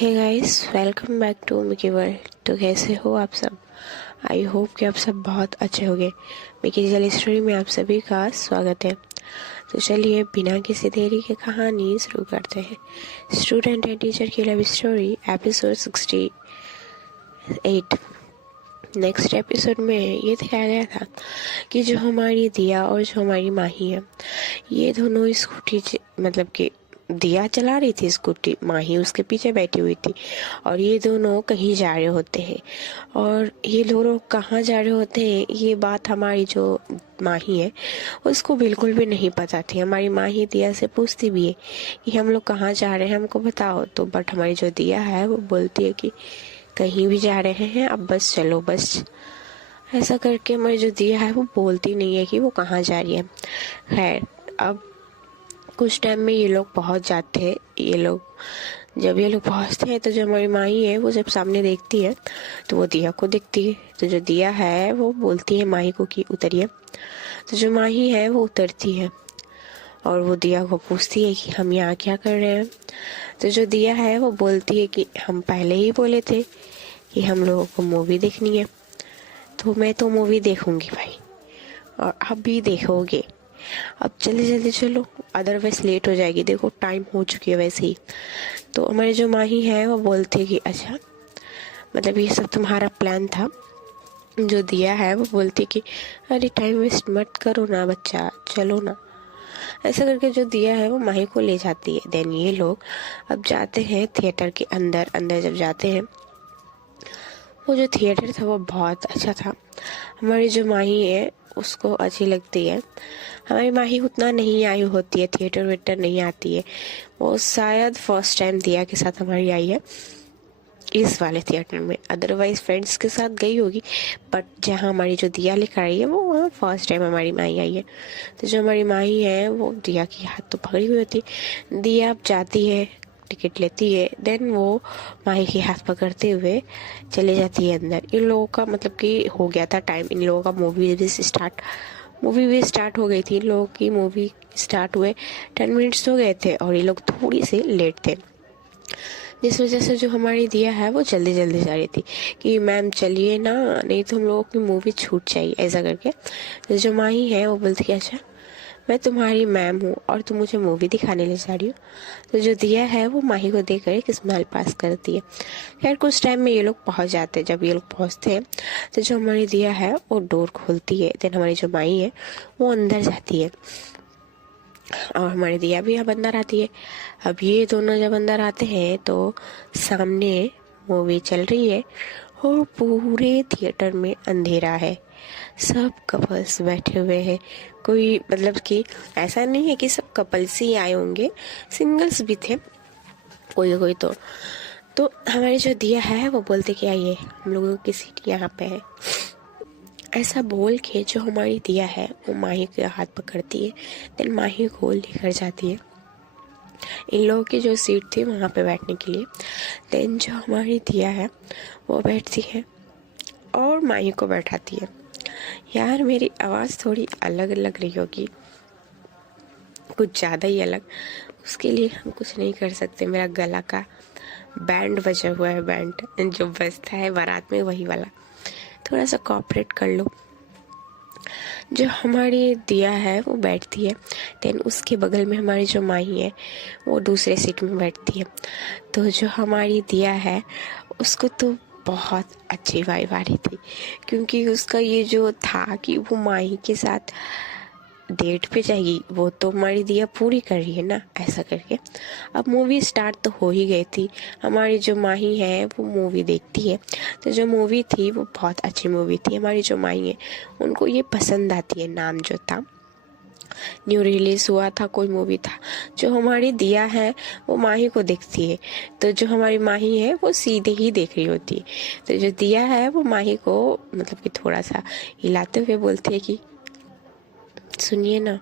Hey guys, welcome back to Mickey world. तो कैसे हो आप सब? आई होप कि आप सब बहुत अच्छे होंगे। मिकी जल स्टोरी में आप सभी का स्वागत है। तो चलिए बिना किसी देरी के कहानी शुरू करते हैं। स्टूडेंट एंड टीचर की love story episode 68। Next episode में ये दिखाया गया था कि जो हमारी दिया और जो हमारी माही है, ये दोनों स्कूटी मतलब कि दिया चला रही थी स्कूटी, माही उसके पीछे बैठी हुई थी और ये दोनों कहीं जा रहे होते हैं। और ये दोनों कहाँ जा रहे होते हैं ये बात हमारी जो माही है उसको बिल्कुल भी नहीं पता थी। हमारी माही दिया से पूछती भी है कि हम लोग कहाँ जा रहे हैं, हमको बताओ। तो बट हमारी जो दिया है वो बोलती है कि कहीं भी जा रहे हैं, अब बस चलो बस। ऐसा करके हमारी जो दिया है वो बोलती नहीं है कि वो कहाँ जा रही है। खैर, अब कुछ टाइम में ये लोग पहुंच जाते हैं। जब ये लोग पहुंचते हैं तो जो हमारी माही है वो जब सामने देखती है तो वो दिया को देखती है। तो जो दिया है वो बोलती है माही को कि उतरिए। तो जो माही है वो उतरती है और वो दिया को पूछती है कि हम यहाँ क्या कर रहे हैं। तो जो दिया है वो बोलती है कि हम पहले ही बोले थे कि हम लोगों को मूवी देखनी है, तो मैं तो मूवी देखूंगी भाई, और आप भी देखोगे। अब जल्दी जल्दी चलो, अदरवाइज लेट हो जाएगी, देखो टाइम हो चुकी है वैसे ही। तो हमारी जो माही है वो बोलती है कि अच्छा, मतलब ये सब तुम्हारा प्लान था। जो दिया है वो बोलती है कि अरे टाइम वेस्ट मत करो ना बच्चा, चलो ना। ऐसा करके जो दिया है वो माही को ले जाती है। देन ये लोग अब जाते हैं थिएटर के अंदर। अंदर जब जाते हैं, वो जो थिएटर था वो बहुत अच्छा था। हमारी जो माही है उसको अच्छी लगती है। हमारी माही उतना नहीं आई होती है, थिएटर वेटर नहीं आती है। वो शायद फर्स्ट टाइम दिया के साथ हमारी आई है इस वाले थिएटर में। अदरवाइज फ्रेंड्स के साथ गई होगी, बट जहाँ हमारी जो दिया लेकर आई है वो वहाँ फर्स्ट टाइम हमारी माही आई है। तो जो हमारी माही है वो दिया की हाथ तो पकड़ी हुई होती। दिया अब जाती है, टिकट लेती है, देन वो माही के हाथ पकड़ते हुए चले जाती है अंदर। इन लोगों का मतलब कि हो गया था टाइम, इन लोगों का मूवी भी स्टार्ट हो गई थी। इन लोगों की मूवी स्टार्ट हुए 10 मिनट्स हो गए थे और ये लोग थोड़ी से लेट थे, जिस वजह से जो हमारी दिया है वो जल्दी जल्दी जा रही थी कि मैम चलिए ना, नहीं तो हम लोगों की मूवी छूट जाएगी। ऐसा करके तो जो माही है वो बोलती है अच्छा, मैं तुम्हारी मैम हूँ और तुम मुझे मूवी दिखाने ले जा रही हो। तो जो दिया है वो माही को देकर एक स्माइल पास करती है। खैर, कुछ टाइम में ये लोग पहुंच जाते हैं। जब ये लोग पहुंचते हैं तो जो हमारी दिया है वो डोर खोलती है। देन हमारी जो माही है वो अंदर जाती है और हमारी दिया भी अब अंदर आती है। अब ये दोनों जब अंदर आते हैं तो सामने मूवी चल रही है और पूरे थिएटर में अंधेरा है। सब कपल्स बैठे हुए हैं। कोई मतलब कि ऐसा नहीं है कि सब कपल्स ही आए होंगे, सिंगल्स भी थे कोई कोई। तो हमारी जो दिया है वो बोलते कि आइए, हम लोगों की सीट यहाँ पे है। ऐसा बोल के जो हमारी दिया है वो माही के हाथ पकड़ती है, देन माही को लेकर जाती है इन लोगों की जो सीट थी वहाँ पे बैठने के लिए। देन जो हमारी दिया है वो बैठती है और माही को बैठाती है। यार, मेरी आवाज़ थोड़ी अलग लग रही होगी, कुछ ज़्यादा ही अलग। उसके लिए हम कुछ नहीं कर सकते। मेरा गला का बैंड बजा हुआ है, बैंड जो बजता है बारात में वही वाला, थोड़ा सा कॉपरेट कर लो। जो हमारी दिया है वो बैठती है, देन उसके बगल में हमारी जो माही है वो दूसरे सीट में बैठती है। तो जो हमारी दिया है उसको तो बहुत अच्छी वाइब आ रही थी, क्योंकि उसका ये जो था कि वो माही के साथ डेट पे जाएगी, वो तो हमारी दिया पूरी कर रही है ना। ऐसा करके अब मूवी स्टार्ट तो हो ही गई थी। हमारी जो माही है वो मूवी देखती है। तो जो मूवी थी वो बहुत अच्छी मूवी थी। हमारी जो माही है उनको ये पसंद आती है। नाम जो था, न्यू रिलीज हुआ था कोई मूवी था। जो हमारी दिया है वो माही को देखती है, तो जो हमारी माही है वो सीधे ही देख रही होती है। तो जो दिया है वो माही को मतलब कि थोड़ा सा हिलाते हुए बोलती है कि सुनिए ना।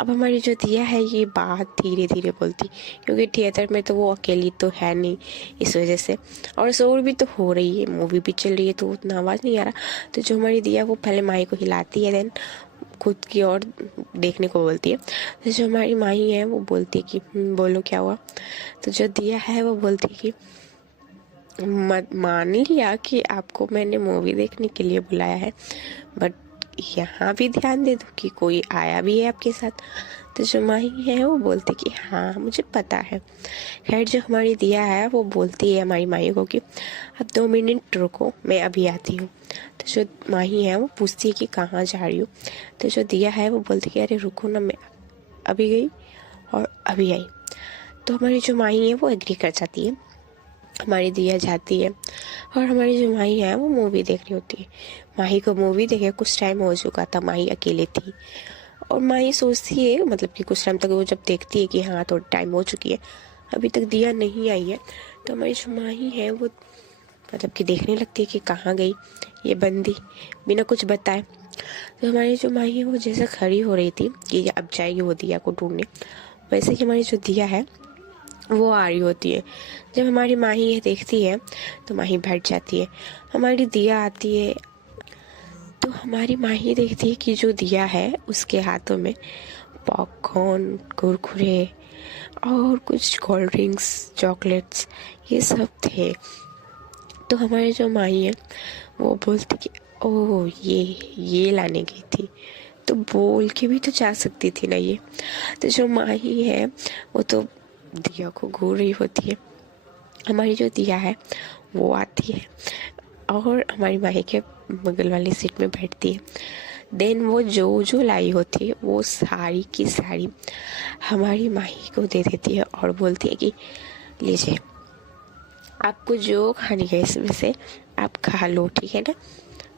अब हमारी जो दिया है ये बात धीरे धीरे बोलती, क्योंकि थिएटर में तो वो अकेली तो है नहीं, इस वजह से। और शोर भी तो हो रही है, मूवी भी चल रही है, तो उतना आवाज़ नहीं आ रहा। तो जो हमारी दिया वो पहले माही को हिलाती है, देन खुद की ओर देखने को बोलती है। तो जो हमारी माही है वो बोलती है कि बोलो क्या हुआ। तो जो दिया है वो बोलती है कि मान लिया कि आपको मैंने मूवी देखने के लिए बुलाया है, बट यहाँ भी ध्यान दे दो कि कोई आया भी है आपके साथ। तो जो माही है वो बोलती कि हाँ मुझे पता है। खैर जो हमारी दिया है वो बोलती है हमारी माही को कि अब 2 मिनट रुको, मैं अभी आती हूँ। तो जो माही है वो पूछती है कि कहाँ जा रही हो। तो जो दिया है वो बोलती कि अरे रुको ना, मैं अभी गई और अभी आई। तो हमारी जो माही है वो एग्री कर जाती है। हमारी दिया जाती है और हमारी जो माही है वो मूवी देख रही होती है। माही को मूवी देखे कुछ टाइम हो चुका था, माही अकेले थी और माही सोचती है मतलब कि कुछ टाइम तक वो जब देखती है कि हाँ थोड़ी टाइम हो चुकी है, अभी तक दिया नहीं आई है, तो हमारी जो माही है वो मतलब कि देखने लगती है कि कहाँ गई ये बंदी बिना कुछ बताए। तो हमारी जो माही है वो जैसे खड़ी हो रही थी कि अब जाएगी वो दिया को ढूंढने, वैसे ही हमारी जो दिया है वो आ रही होती है। जब हमारी माही ये देखती है तो माही बैठ जाती है। हमारी दिया आती है तो हमारी माही देखती है कि जो दिया है उसके हाथों में पॉपकॉर्न, कुरकुरे और कुछ कोल्ड ड्रिंक्स, चॉकलेट्स ये सब थे। तो हमारी जो माही है वो बोलती कि ओह ये लाने गई थी, तो बोल के भी तो जा सकती थी ना ये। तो जो माही है वो तो दिया को घूर रही होती है। हमारी जो दिया है वो आती है और हमारी माही के बगल वाली सीट में बैठती है। देन वो जो लाई होती है वो सारी की सारी हमारी माही को दे देती है और बोलती है कि लीजिए आपको जो खानी है इसमें से आप खा लो, ठीक है ना।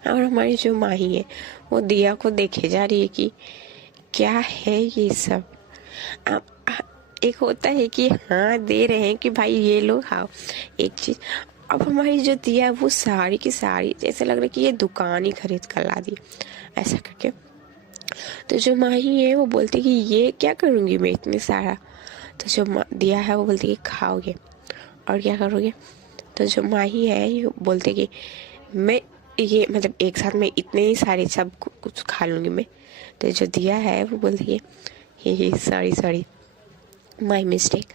और हमारी जो माही है वो दिया को देखे जा रही है कि क्या है ये सब। अब एक होता है कि हाँ दे रहे हैं कि भाई ये लो खाओ एक चीज। अब हमारी जो दिया है वो सारी की सारी जैसे लग रहा है कि ये दुकान ही खरीद कर ला दी ऐसा करके। तो जो माही है वो बोलती कि ये क्या करूँगी मैं इतने सारा। तो जो दिया है वो बोलती कि खाओगे और क्या करोगे। तो जो माही है ये बोलते कि मैं ये मतलब एक साथ में इतने ही सारे सब कुछ खा लूँगी मैं। तो जो दिया है वो बोलती है ये सॉरी माय मिस्टेक,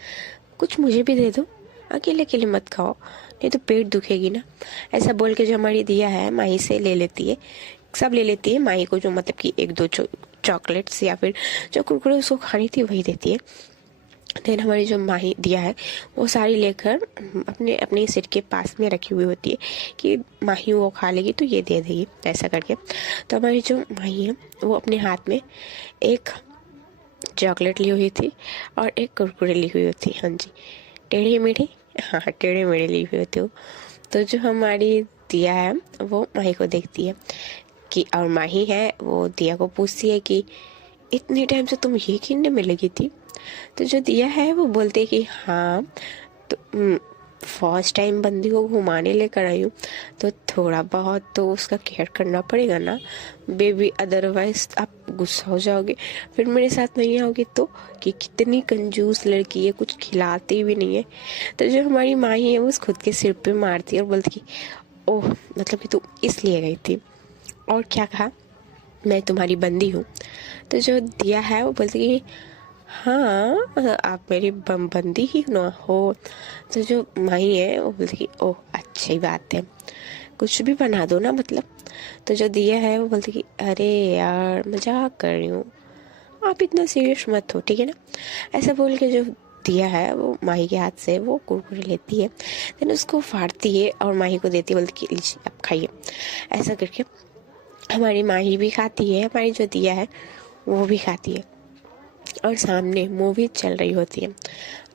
कुछ मुझे भी दे दो, अकेले अकेले मत खाओ नहीं तो पेट दुखेगी ना। ऐसा बोल के जो हमारी दिया है माही से ले लेती है, सब ले लेती है। माही को जो मतलब कि 1-2 चॉकलेट्स या फिर जो कुरकुरे उसको खानी थी वही देती है। देन हमारी जो माही दिया है वो सारी लेकर अपने अपने सिर के पास में रखी हुई होती है कि माही वो खा लेगी तो ये दे देगी ऐसा करके। तो हमारी जो माही है वो अपने हाथ में एक चॉकलेट ली हुई थी और एक कुरकुरे ली हुई होती है। हाँ जी, टेढ़ी मेढ़ी, हाँ टेढ़े मेढ़े ली हुई होती हो। तो जो हमारी दिया है वो माही को देखती है कि और माही है वो दिया को पूछती है कि इतने टाइम से तुम ये गिनने में लगी थी। तो जो दिया है वो बोलते कि हाँ तो फर्स्ट टाइम बंदी को घुमाने लेकर आई हूँ तो थोड़ा बहुत तो उसका केयर करना पड़ेगा ना बेबी, अदरवाइज आप गुस्सा हो जाओगे फिर मेरे साथ नहीं आओगे तो कि कितनी कंजूस लड़की है, कुछ खिलाती भी नहीं है। तो जो हमारी माही है वो उस खुद के सिर पे मारती है और बोलती कि ओह मतलब कि तू इसलिए गई थी और क्या कहा मैं तुम्हारी बंदी हूँ। तो जो दिया है वो बोलती कि हाँ आप मेरी बंदी ही ना हो। तो जो माही है वो बोलती कि ओह अच्छी बात है, कुछ भी बना दो ना मतलब। तो जो दिया है वो बोलती कि अरे यार मजाक कर रही हूँ, आप इतना सीरियस मत हो ठीक है ना। ऐसा बोल के जो दिया है वो माही के हाथ से वो कुरकुरे लेती है, देन उसको फाड़ती है और माही को देती है, बोलती कि लीजिए आप खाइए। ऐसा करके हमारी माही भी खाती है, हमारी जो दिया है वो भी खाती है और सामने मूवी चल रही होती है।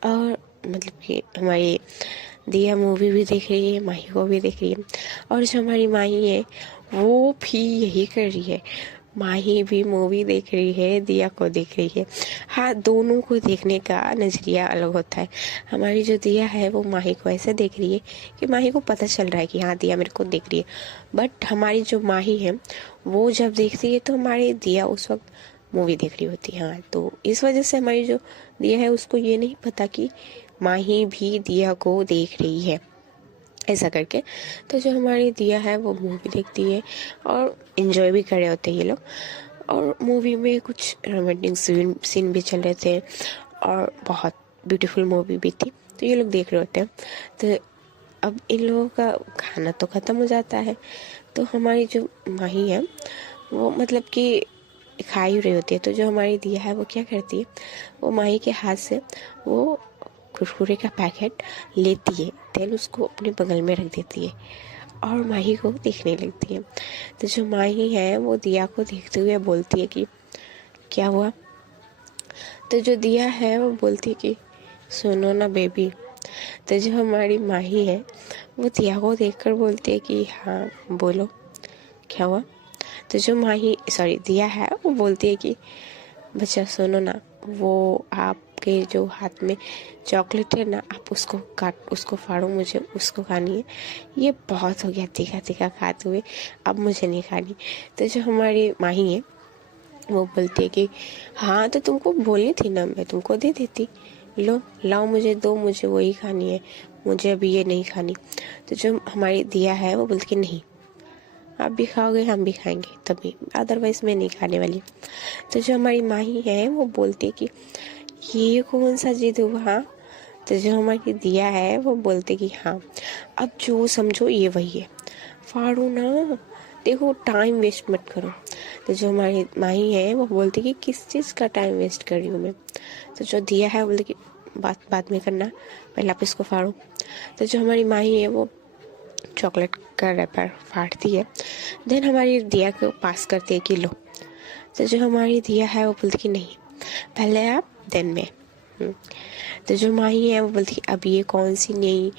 और मतलब कि हमारी दिया मूवी भी देख रही है, माही को भी देख रही है और जो हमारी माही है वो भी यही कर रही है। माही भी मूवी देख रही है, दिया को देख रही है। हाँ दोनों को देखने का नज़रिया अलग होता है। हमारी जो दिया है वो माही को ऐसे देख रही है कि माही को पता चल रहा है कि हाँ दिया मेरे को देख रही है, बट हमारी जो माही है वो जब देखती है तो हमारी दिया उस वक्त मूवी देख रही होती है। हाँ तो इस वजह से हमारी जो दिया है उसको ये नहीं पता कि माही भी दिया को देख रही है ऐसा करके। तो जो हमारी दिया है वो मूवी देखती है और इन्जॉय भी कर रहे होते हैं ये लोग। और मूवी में कुछ रोमांटिक सीन भी चल रहे थे और बहुत ब्यूटीफुल मूवी भी थी। तो ये लोग देख रहे होते हैं। तो अब इन लोगों का खाना तो ख़त्म हो जाता है। तो हमारी जो माही है वो मतलब कि खा ही रही होती है। तो जो हमारी दिया है वो क्या करती है, वो माही के हाथ से वो कुरकुरे का पैकेट लेती है, देन उसको अपने बगल में रख देती है और माही को देखने लगती है। तो जो माही है वो दिया को देखते हुए बोलती है कि क्या हुआ। तो जो दिया है वो बोलती है कि सुनो ना बेबी। तो जो हमारी माही है वो दिया को देखकर बोलती है कि हाँ बोलो क्या हुआ। तो जो माही दिया है वो बोलती है कि बच्चा सुनो ना, वो आपके जो हाथ में चॉकलेट है ना, आप उसको फाड़ो, मुझे उसको खानी है। ये बहुत हो गया तीखा तीखा खाते हुए, अब मुझे नहीं खानी। तो जो हमारी माही है वो बोलती है कि हाँ तो तुमको बोलनी थी ना, मैं तुमको दे देती। लो लाओ, मुझे दो, मुझे वही खानी है, मुझे अभी ये नहीं खानी। तो जो हमारी दिया है वो बोलती कि नहीं, आप भी खाओगे हम भी खाएंगे तभी, अदरवाइज मैं नहीं खाने वाली। तो जो हमारी माही है वो बोलती है कि ये कौन सा जिद हुआ। तो जो हमारी दिया है वो बोलते कि हाँ अब जो समझो ये वही है, फाड़ो ना, देखो टाइम वेस्ट मत करो। तो जो हमारी माही है वो बोलती कि किस चीज़ का टाइम वेस्ट कर रही हूँ मैं। तो जो दिया है वो बोलती कि बात बाद में करना, पहले आप इसको फाड़ो। तो जो हमारी माही है वो चॉकलेट का रैपर फाड़ती है, देन हमारी दिया को पास करती है कि लो। तो जो हमारी दिया है वो बोलती कि नहीं, पहले आप देन मैं। तो जो माही है वो बोलती कि अब ये कौन सी नई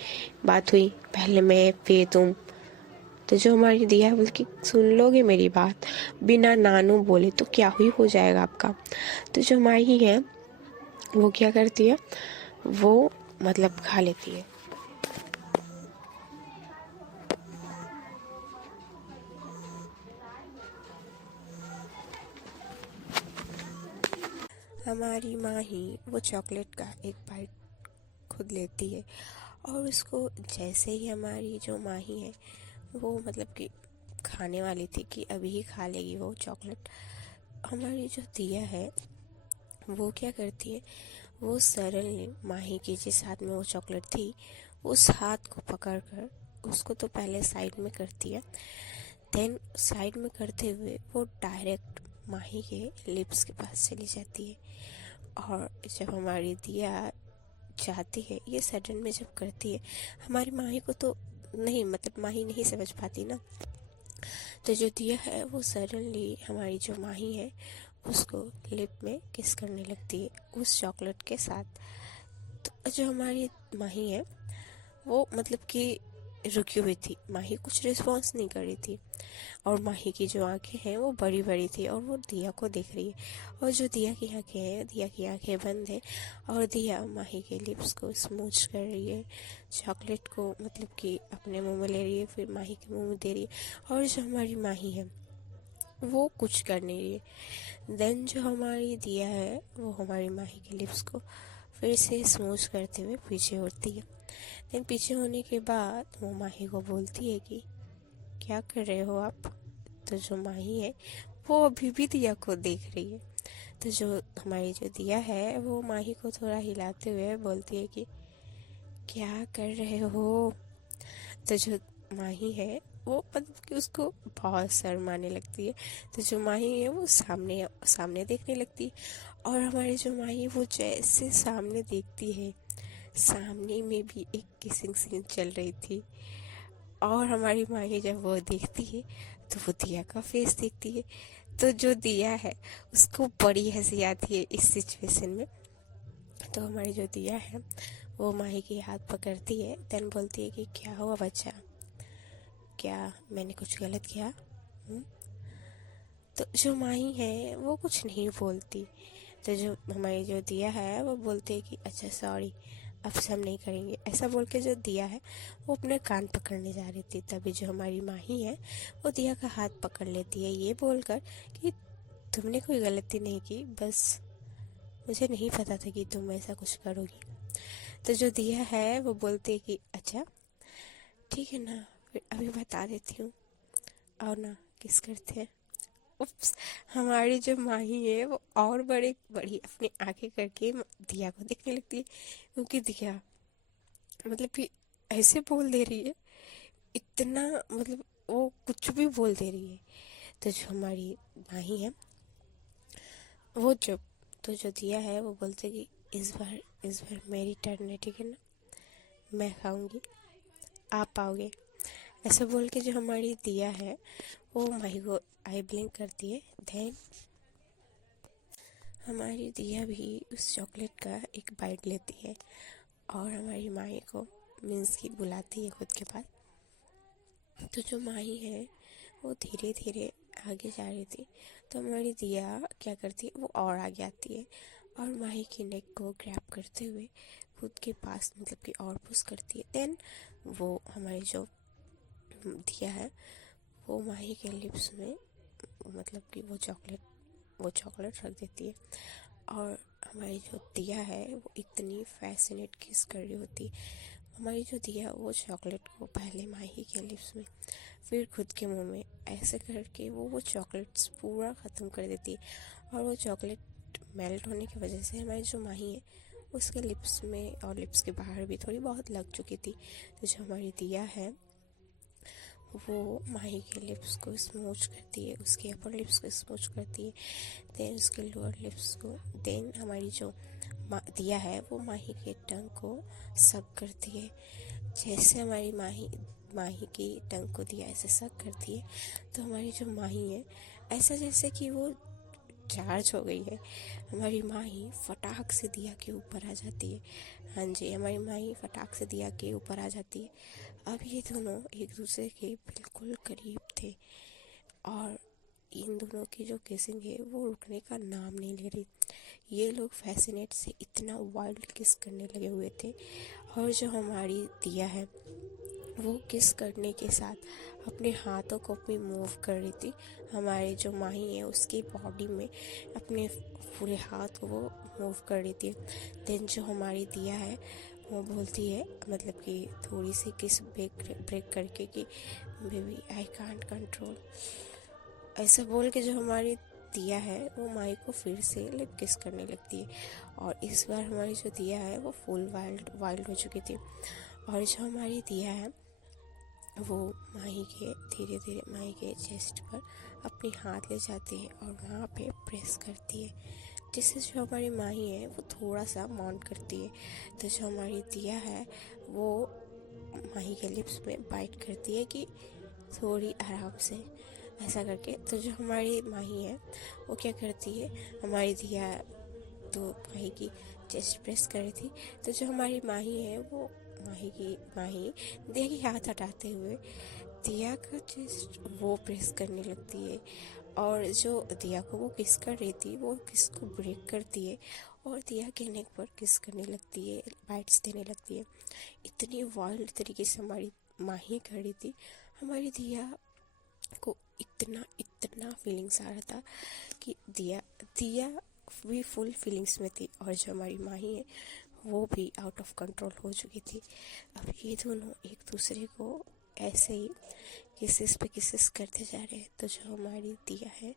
बात हुई, पहले मैं फिर तुम। तो जो हमारी दिया है बोलती कि सुन लोगे मेरी बात, बिना नानू बोले तो क्या हुई हो जाएगा आपका। तो जो माही है वो क्या करती है, वो मतलब खा लेती है। हमारी माही वो चॉकलेट का एक बाइट खुद लेती है और उसको जैसे ही हमारी जो माही है वो मतलब कि खाने वाली थी कि अभी ही खा लेगी वो चॉकलेट, हमारी जो दिया है वो क्या करती है, वो सडनली माही के जिस हाथ में वो चॉकलेट थी उस हाथ को पकड़कर उसको तो पहले साइड में करती है, देन साइड में करते हुए वो डायरेक्ट माही के लिप्स के पास चली जाती है। और जब हमारी दिया चाहती है ये सडन में जब करती है, हमारी माही को तो नहीं, मतलब माही नहीं समझ पाती ना। तो जो दिया है वो सडनली हमारी जो माही है उसको लिप में किस करने लगती है उस चॉकलेट के साथ। तो जो हमारी माही है वो मतलब कि रुकी हुई थी, माही कुछ रिस्पॉन्स नहीं कर रही थी और माही की जो आंखें हैं वो बड़ी बड़ी थी और वो दिया को देख रही है। और जो दिया की आंखें हैं, दिया की आंखें बंद है और दिया माही के लिप्स को स्मूच कर रही है, चॉकलेट को मतलब कि अपने मुंह में ले रही है, फिर माही के मुंह में दे रही है। और जो हमारी माही है वो कुछ कर नहीं रही है। देन जो हमारी दिया है वो हमारी माही के लिप्स को फिर से स्मूच करते हुए पीछे होती है। देन पीछे होने के बाद वो माही को बोलती है कि क्या कर रहे हो आप। तो जो माही है वो अभी भी दिया को देख रही है। तो जो हमारी जो दिया है वो माही को थोड़ा हिलाते हुए बोलती है कि क्या कर रहे हो। तो जो माही है वो मतलब कि उसको बहुत शर्म आने लगती है। तो जो माही है वो सामने सामने देखने लगती है और हमारी जो माही वो जैसे सामने देखती है, सामने में भी एक किसिंग सीन चल रही थी। और हमारी माही जब वो देखती है तो वो दिया का फेस देखती है। तो जो दिया है उसको बड़ी हंसी आती है इस सिचुएशन में। तो हमारी जो दिया है वो माही की हाथ पकड़ती है, देन बोलती है कि क्या हुआ बच्चा, क्या मैंने कुछ गलत किया। हुँ? तो जो माही है वो कुछ नहीं बोलती। तो जो हमारी जो दिया है वो बोलती है कि अच्छा सॉरी, अब से हम नहीं करेंगे। ऐसा बोल के जो दिया है वो अपने कान पकड़ने जा रही थी, तभी जो हमारी माही है वो दिया का हाथ पकड़ लेती है ये बोलकर कि तुमने कोई गलती नहीं की, बस मुझे नहीं पता था कि तुम ऐसा कुछ करोगी। तो जो दिया है वो बोलती है कि अच्छा ठीक है ना, फिर अभी बता देती हूँ, और ना किस करते हैं। उप्स, हमारी जो माही है वो और बड़े बड़ी अपनी आंखें करके दिया को देखने लगती है, क्योंकि दिया मतलब कि ऐसे बोल दे रही है, इतना मतलब वो कुछ भी बोल दे रही है। तो जो हमारी माही है वो चुप। तो जो दिया है वो बोलते कि इस बार मेरी टर्न है, ठीक है ना, मैं खाऊंगी, आप आओगे। ऐसा बोल के जो हमारी दिया है वो माही को आई ब्लिंक करती है। देन हमारी दिया भी उस चॉकलेट का एक बाइट लेती है और हमारी माही को मीन्स की बुलाती है खुद के पास। तो जो माही है वो धीरे धीरे आगे जा रही थी, तो हमारी दिया क्या करती है, वो और आगे आती है और माही की नेक को ग्रैब करते हुए खुद के पास मतलब कि और पुश करती है। देन वो हमारी जो दिया है वो माही के लिप्स में मतलब कि वो चॉकलेट रख देती है और हमारी जो दिया है वो इतनी फैसिनेट किस कर रही होती है। हमारी जो दिया वो चॉकलेट को पहले माही के लिप्स में फिर खुद के मुंह में ऐसे करके वो चॉकलेट्स पूरा ख़त्म कर देती है और वो चॉकलेट मेल्ट होने की वजह से हमारी जो माही है उसके लिप्स में और लिप्स के बाहर भी थोड़ी बहुत लग चुकी थी। तो जो हमारी दिया है वो माही के लिप्स को स्मूच करती है, उसके अपर लिप्स को स्मूच करती है, देन उसके लोअर लिप्स को। देन हमारी जो दिया है वो माही के टंग को सक करती है। जैसे हमारी माही की टंग को दिया ऐसे सक करती है, तो हमारी जो माही है ऐसा जैसे कि वो चार्ज हो गई है। हमारी माही फटाक से दिया के ऊपर आ जाती है। हाँ जी, हमारी माही फटाक से दिया के ऊपर आ जाती है। अब ये दोनों एक दूसरे के बिल्कुल करीब थे और इन दोनों की जो किसिंग है वो रुकने का नाम नहीं ले रही। ये लोग फैसिनेट से इतना वाइल्ड किस करने लगे हुए थे और जो हमारी दिया है वो किस करने के साथ अपने हाथों को भी मूव कर रही थी। हमारी जो माही है उसकी बॉडी में अपने पूरे हाथ को वो मूव कर रही थी। देन जो हमारी दिया है वो बोलती है मतलब कि थोड़ी सी किस ब्रेक करके कि बेबी आई कांट कंट्रोल, ऐसा बोल के जो हमारी दिया है वो माही को फिर से लिप किस करने लगती है और इस बार हमारी जो दिया है वो फुल वाइल्ड हो चुकी थी। और जो हमारी दिया है वो धीरे धीरे माही के चेस्ट पर अपनी हाथ ले जाती है और वहाँ पे प्रेस करती है, जिससे जो हमारी माही है वो थोड़ा सा माउंट करती है। तो जो हमारी दिया है वो माही के लिप्स में बाइट करती है कि थोड़ी आराम से ऐसा करके। तो जो हमारी माही है वो क्या करती है, हमारी दिया तो माही की चेस्ट प्रेस कर रही थी, तो जो हमारी माही है वो माही दिया की हाथ हटाते हुए दिया का चेस्ट वो प्रेस करने लगती है और जो दिया को वो किस कर रही थी वो किस को ब्रेक करती है और दिया के नेक पर किस करने लगती है, बाइट्स देने लगती है। इतनी वाइल्ड तरीके से हमारी माही कर रही थी। हमारी दिया को इतना इतना फीलिंग्स आ रहा था कि दिया भी फुल फीलिंग्स में थी और जो हमारी माही है वो भी आउट ऑफ कंट्रोल हो चुकी थी। अब ये दोनों एक दूसरे को ऐसे ही किसेस पे किसेस करते जा रहे हैं। तो जो हमारी दिया है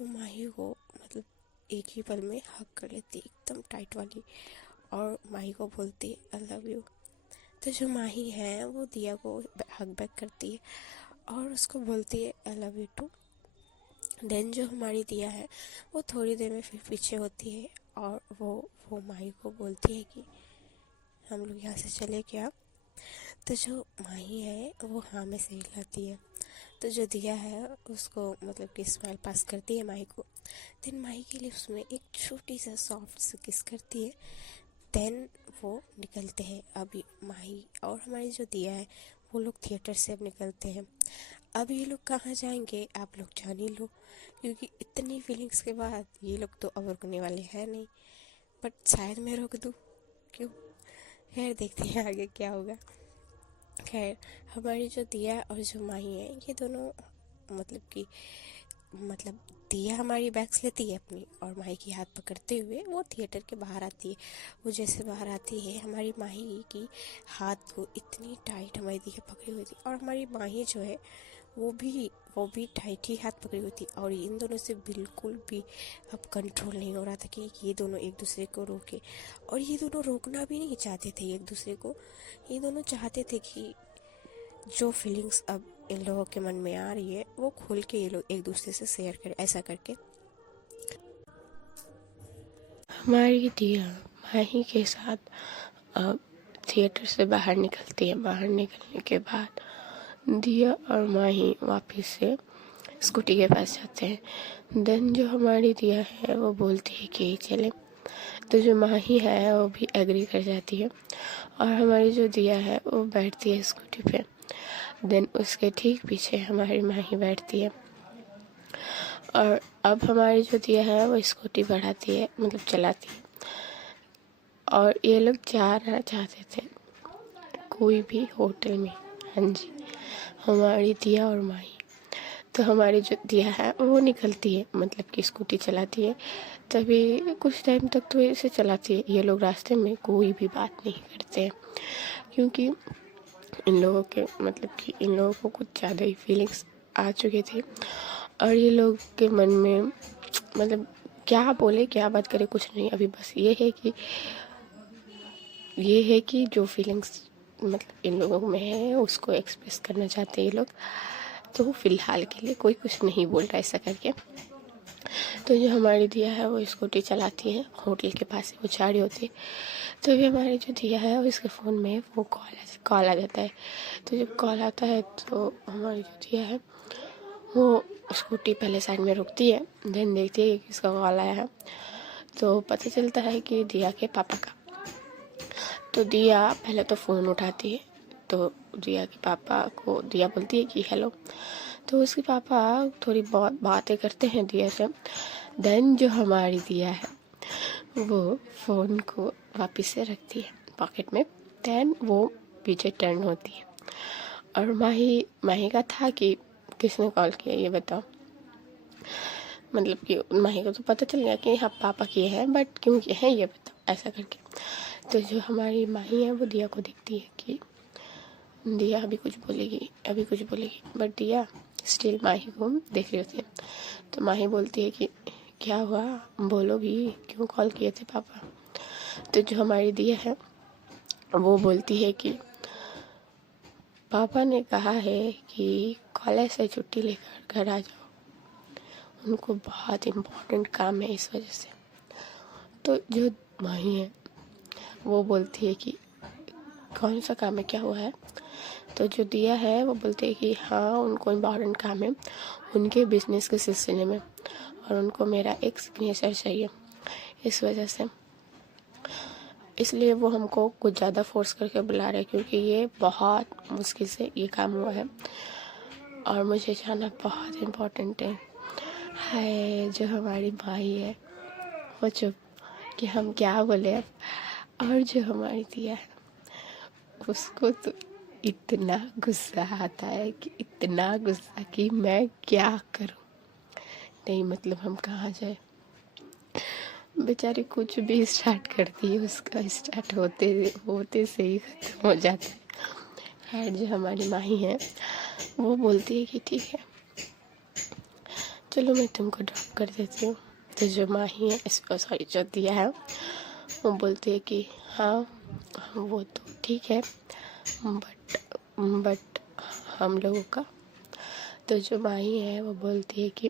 वो माही को मतलब एक ही पल में हग कर लेती एकदम टाइट वाली और माही को बोलती आई लव यू। तो जो माही है वो दिया को हग बैक करती है और उसको बोलती है I love you too. Then जो हमारी दिया है वो थोड़ी देर में फिर पीछे होती है और वो माही को बोलती है कि हम लोग यहाँ से चले क्या। तो जो माही है वो हाँ में से हिलाती है। तो जो दिया है उसको मतलब कि स्माइल पास करती है माही को। देन माही के लिप्स में एक छोटी सा सॉफ्ट सी किस करती है। देन वो निकलते हैं। अभी माही और हमारी जो दिया है वो लोग थिएटर से अब निकलते हैं। अब ये लोग कहाँ जाएंगे आप लोग जान ही लो, क्योंकि इतनी फीलिंग्स के बाद ये लोग तो अब रुकने वाले हैं नहीं, बट शायद मैं रोक दूँ, क्यों। खैर देखते हैं आगे क्या होगा। खैर हमारी जो दिया और जो माही है ये दोनों मतलब दिया हमारी बैग्स लेती है अपनी और माही की हाथ पकड़ते हुए वो थिएटर के बाहर आती है। वो जैसे बाहर आती है हमारी माही की हाथ को इतनी टाइट हमारी दिया पकड़ी हुई थी और हमारी माही जो है वो भी टाइट ही हाथ पकड़ी हुई थी और इन दोनों से बिल्कुल भी अब कंट्रोल नहीं हो रहा था कि ये दोनों एक दूसरे को रोके। और ये दोनों रोकना भी नहीं चाहते थे एक दूसरे को। ये दोनों चाहते थे कि जो फीलिंग्स अब इन लोगों के मन में आ रही है वो खुल के ये लोग एक दूसरे से शेयर करें। ऐसा करके हमारी दिया माही के साथ अब थिएटर से बाहर निकलती है। बाहर निकलने के बाद दिया और माही वापस से स्कूटी के पास जाते हैं। देन जो हमारी दिया है वो बोलती है कि चले, तो जो माही है वो भी एग्री कर जाती है और हमारी जो दिया है वो बैठती है स्कूटी पे। देन उसके ठीक पीछे हमारी माही बैठती है और अब हमारी जो दिया है वो स्कूटी बढ़ाती है, मतलब चलाती है। और ये लोग जाना चाहते थे कोई भी होटल में। हाँ जी, हमारी दिया और माही। तो हमारी जो दिया है वो निकलती है, मतलब कि स्कूटी चलाती है। तभी कुछ टाइम तक तो इसे चलाती है। ये लोग रास्ते में कोई भी बात नहीं करते हैं क्योंकि इन लोगों के मतलब कि इन लोगों को कुछ ज़्यादा ही फीलिंग्स आ चुके थे और ये लोग के मन में मतलब क्या बोले क्या बात करे कुछ नहीं। अभी बस ये है कि जो फीलिंग्स मतलब इन लोगों में है उसको एक्सप्रेस करना चाहते हैं ये लोग। तो फिलहाल के लिए कोई कुछ नहीं बोल रहा ऐसा करके। तो जो हमारी दिया है वो स्कूटी चलाती है, होटल के पास से वो जा रही होती है। तो भी हमारी जो दिया है उसके फ़ोन में वो कॉल आ जाता है। तो जब कॉल आता है तो हमारी जो दिया है वो स्कूटी पहले साइड में रुकती है। देन देखती है कि किसका कॉल आया है। तो पता चलता है कि दिया के पापा का। तो दिया पहले तो फ़ोन उठाती है। तो दिया के पापा को दिया बोलती है कि हेलो। तो उसके पापा थोड़ी बहुत बातें करते हैं दिया से। देन जो हमारी दिया है वो फ़ोन को वापस से रखती है पॉकेट में। देन वो पीछे टर्न होती है और माही का था कि किसने कॉल किया ये बताओ। मतलब कि माही को तो पता चल गया कि हाँ पापा किए हैं, बट क्यों किए हैं ये बताओ ऐसा करके। तो जो हमारी माही है वो दिया को देखती है कि दिया अभी कुछ बोलेगी, बट दिया स्टिल माही को देख रही होती है। तो माही बोलती है कि क्या हुआ, बोलो भी, क्यों कॉल किए थे पापा। तो जो हमारी दिया है वो बोलती है कि पापा ने कहा है कि कॉलेज से छुट्टी लेकर घर आ जाओ, उनको बहुत इम्पोर्टेंट काम है इस वजह से। तो जो माही है वो बोलती है कि कौन सा काम है, क्या हुआ है। तो जो दिया है वो बोलते हैं कि हाँ उनको इम्पोर्टेंट काम है उनके बिजनेस के सिलसिले में और उनको मेरा एक सिग्नेचर चाहिए इस वजह से। इसलिए वो हमको कुछ ज़्यादा फोर्स करके बुला रहे हैं क्योंकि ये बहुत मुश्किल से ये काम हुआ है और मुझे जाना बहुत इम्पोर्टेंट है। हाय जो हमारी भाई है वो चुप कि हम क्या बोले अब। और जो हमारी दिया है उसको तो इतना गुस्सा आता है कि इतना गुस्सा कि मैं क्या करूं। नहीं मतलब हम कहाँ जाए। बेचारी कुछ भी स्टार्ट करती है उसका स्टार्ट होते होते से ही ख़त्म हो जाता है। जो हमारी माही है वो बोलती है कि ठीक है चलो मैं तुमको ड्रॉप कर देती हूँ। तो जो माही है सॉरी जो दिया है वो बोलती है कि हाँ वो तो ठीक है बट हम लोगों का। तो जो माही है वो बोलती है कि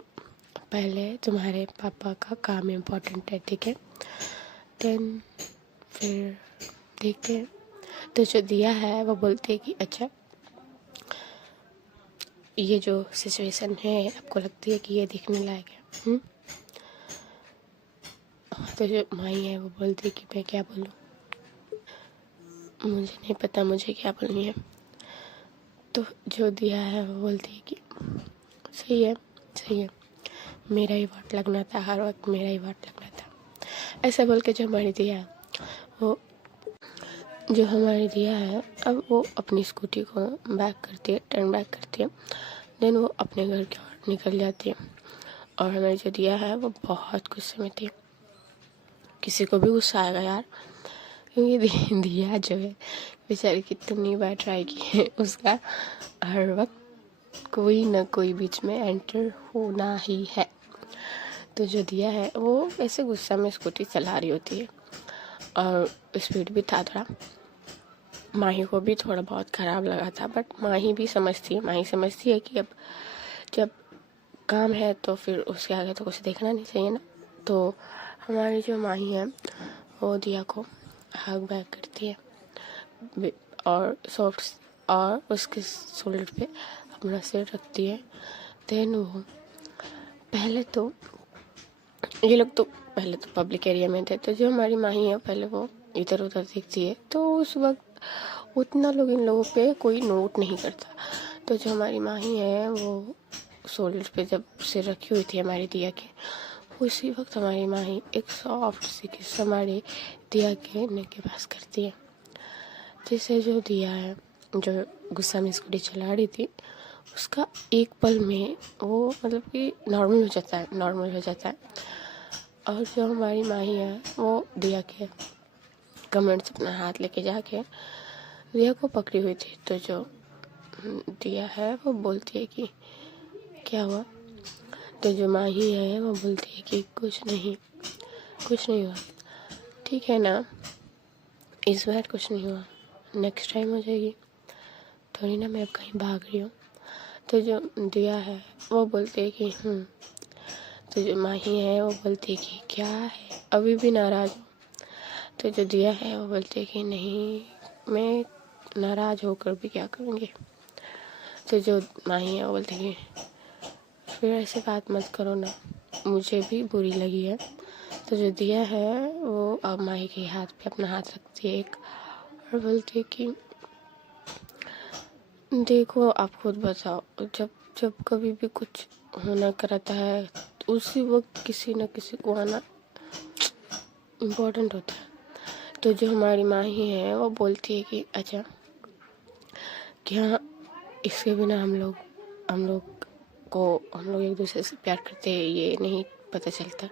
पहले तुम्हारे पापा का काम इम्पोर्टेंट है, ठीक है, देन फिर देखते हैं। तो जो दिया है वो बोलती है कि अच्छा ये जो सिचुएशन है आपको लगती है कि ये देखने लायक है। तो जो माही है वो बोलती है कि मैं क्या बोलूँ, मुझे नहीं पता मुझे क्या बोलनी है। तो जो दिया है वो बोलती है कि सही है मेरा ही वाट लगना था, हर वक्त मेरा ही वाट लगना था। ऐसा बोल के जो हमारी दिया है अब वो अपनी स्कूटी को टर्न बैक करती है। देन वो अपने घर की ओर निकल जाती है और हमारी जो दिया है वो बहुत गुस्से में थी। किसी को भी गुस्सा आएगा यार क्योंकि दिया जो है बेचारी कितनी बार ट्राई की है उसका हर वक्त कोई ना कोई बीच में एंटर होना ही है। तो जो दिया है वो ऐसे गुस्सा में स्कूटी चला रही होती है और स्पीड भी था थोड़ा। माही को भी थोड़ा बहुत ख़राब लगा था, बट माही समझती है कि अब जब काम है तो फिर उसके आगे तो कुछ देखना नहीं चाहिए ना। तो हमारी जो माही है वो दिया को हग बैक करती है और सॉफ्ट और उसके शोल्डर पे अपना सिर रखती है। देन वो पहले तो पब्लिक एरिया में थे, तो जो हमारी माही है पहले वो इधर उधर देखती है, तो उस वक्त उतना लोग इन लोगों पे कोई नोट नहीं करता। तो जो हमारी माही है वो शोल्डर पे जब सिर रखी हुई थी हमारी दिया के, उसी वक्त हमारी माही एक सॉफ्ट सी किस हमारे दिया के नेक के पास करती है, जिससे जो दिया है जो गुस्सा में स्कूटी चला रही थी उसका एक पल में वो मतलब कि नॉर्मल हो जाता है। और जो हमारी माही है वो दिया के कमर से अपना हाथ लेके जाके दिया को पकड़ी हुई थी। तो जो दिया है वो बोलती है कि क्या हुआ। तो जो माही है वो बोलती है कि कुछ नहीं हुआ, ठीक है ना, इस बार कुछ नहीं हुआ, नेक्स्ट टाइम हो जाएगी, थोड़ी ना मैं अब कहीं भाग रही हूँ। तो जो दिया है वो बोलती है कि तो जो माही है वो बोलती है कि क्या है, अभी भी नाराज़ हूँ। तो जो दिया है वो बोलती है कि नहीं, मैं नाराज़ होकर भी क्या करूँगी। तो जो माही है वो बोलती है कि फिर ऐसे बात मत करो ना, मुझे भी बुरी लगी है। तो जो दिया है वो अब माही के हाथ पे अपना हाथ रखती है एक और बोलती है कि देखो आप खुद बताओ, जब जब कभी भी कुछ होना कराता है तो उसी वक्त किसी न किसी को आना इम्पोर्टेंट होता है। तो जो हमारी माही है वो बोलती है कि अच्छा क्या इसके बिना हम लोग एक दूसरे से प्यार करते हैं ये नहीं पता चलता,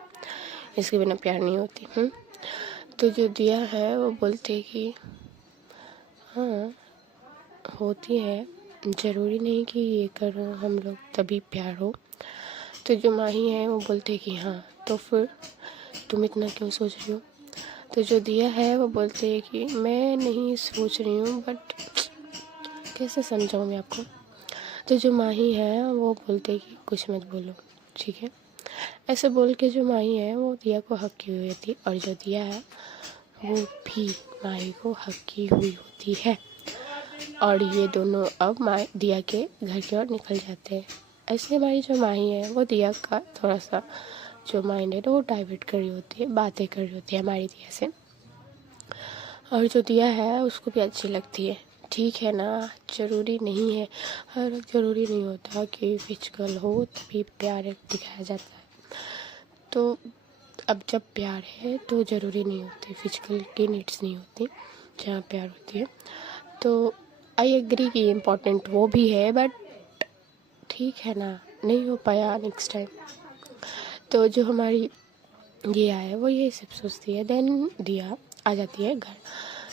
इसके बिना प्यार नहीं होती। तो जो दिया है वो बोलती है कि हाँ होती है, ज़रूरी नहीं कि ये करो हम लोग तभी प्यार हो। तो जो माही है वो बोलती है कि हाँ तो फिर तुम इतना क्यों सोच रही हो। तो जो दिया है वो बोलती है कि मैं नहीं सोच रही हूँ, बट कैसे समझाऊँ मैं आपको। तो जो माही है वो बोलती है कि कुछ मत बोलो, ठीक है। ऐसे बोल के जो माही है वो दिया को हक की हुई थी और जो दिया है वो भी माही को हक की हुई होती है। और ये दोनों अब दिया के घर की ओर निकल जाते हैं। ऐसे हमारी जो माही है वो दिया का थोड़ा सा जो माइंड है वो डाइवर्ट कर रही होती है, बातें कर रही होती है हमारी दिया से। और जो दिया है उसको भी अच्छी लगती है, ठीक है ना, ज़रूरी नहीं है, हर वक्त ज़रूरी नहीं होता कि फिजिकल हो तभी प्यार दिखाया जाता है। तो अब जब प्यार है तो ज़रूरी नहीं होती फिजिकल की नीड्स नहीं होती जहाँ प्यार होती है। तो आई एग्री कि इम्पोर्टेंट वो भी है, बट ठीक है ना, नहीं हो पाया नेक्स्ट टाइम। तो जो हमारी दिया है वो यही सब सोचती है। देन दिया आ जाती है घर।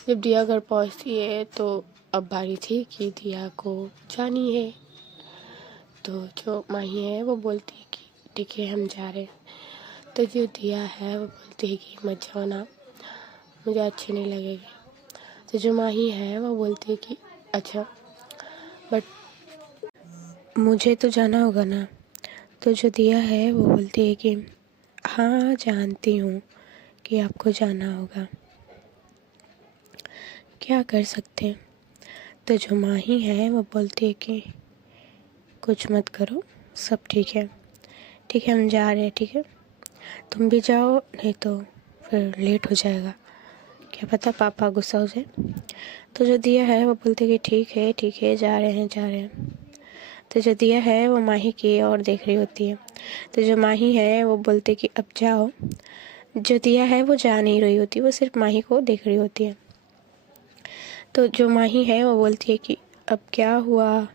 जब दिया घर पहुंचती है तो अब बारी थी कि दिया को जानी है। तो जो माही है वो बोलती है कि ठीक है हम जा रहे हैं। तो जो दिया है वो बोलती है कि मत जाओ ना, मुझे अच्छी नहीं लगेगी। तो जो माही है वो बोलती है कि अच्छा बट मुझे तो जाना होगा ना। तो जो दिया है वो बोलती है कि हाँ जानती हूँ कि आपको जाना होगा, क्या कर सकते हैं। तो जो माही है वो बोलती है कि कुछ मत करो, सब ठीक है हम जा रहे हैं, ठीक है तुम भी जाओ, नहीं तो फिर लेट हो जाएगा, क्या पता पापा गुस्सा हो जाए। तो जो दिया है वो बोलते कि ठीक है जा रहे हैं। तो जो दिया है वो माही की ओर देख रही होती है। तो जो माही है वो बोलते कि अब जाओ। जो दिया है वो जा नहीं रही होती, वो सिर्फ माही को देख रही होती है। तो जो माही है वो बोलती है कि अब क्या हुआ।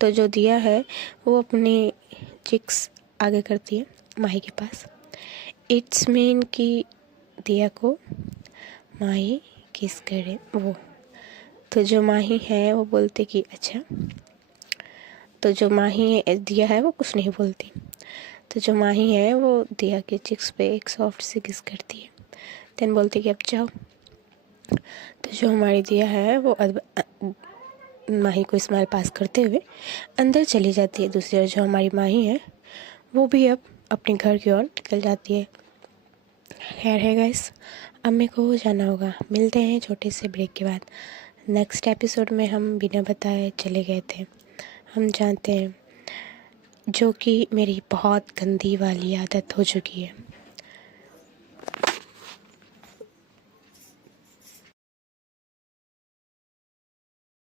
तो जो दिया है वो अपनी चिक्स आगे करती है माही के पास। इट्स मीन कि दिया को माही किस करे वो। तो जो माही है वो बोलते कि अच्छा तो जो माही दिया है वो कुछ नहीं बोलती। तो जो माही है वो दिया के चिक्स पे एक सॉफ्ट सी किस करती है। देन बोलती कि अब जाओ। तो जो हमारी दिया है वो माही को स्माइल पास करते हुए अंदर चली जाती है। दूसरी ओर जो हमारी माही है वो भी अब अपने घर की ओर निकल जाती है। खैर है गाइस, अब मेरे को जाना होगा। मिलते हैं छोटे से ब्रेक के बाद। नेक्स्ट एपिसोड में हम बिना बताए चले गए थे, हम जानते हैं, जो कि मेरी बहुत गंदी वाली आदत हो चुकी है।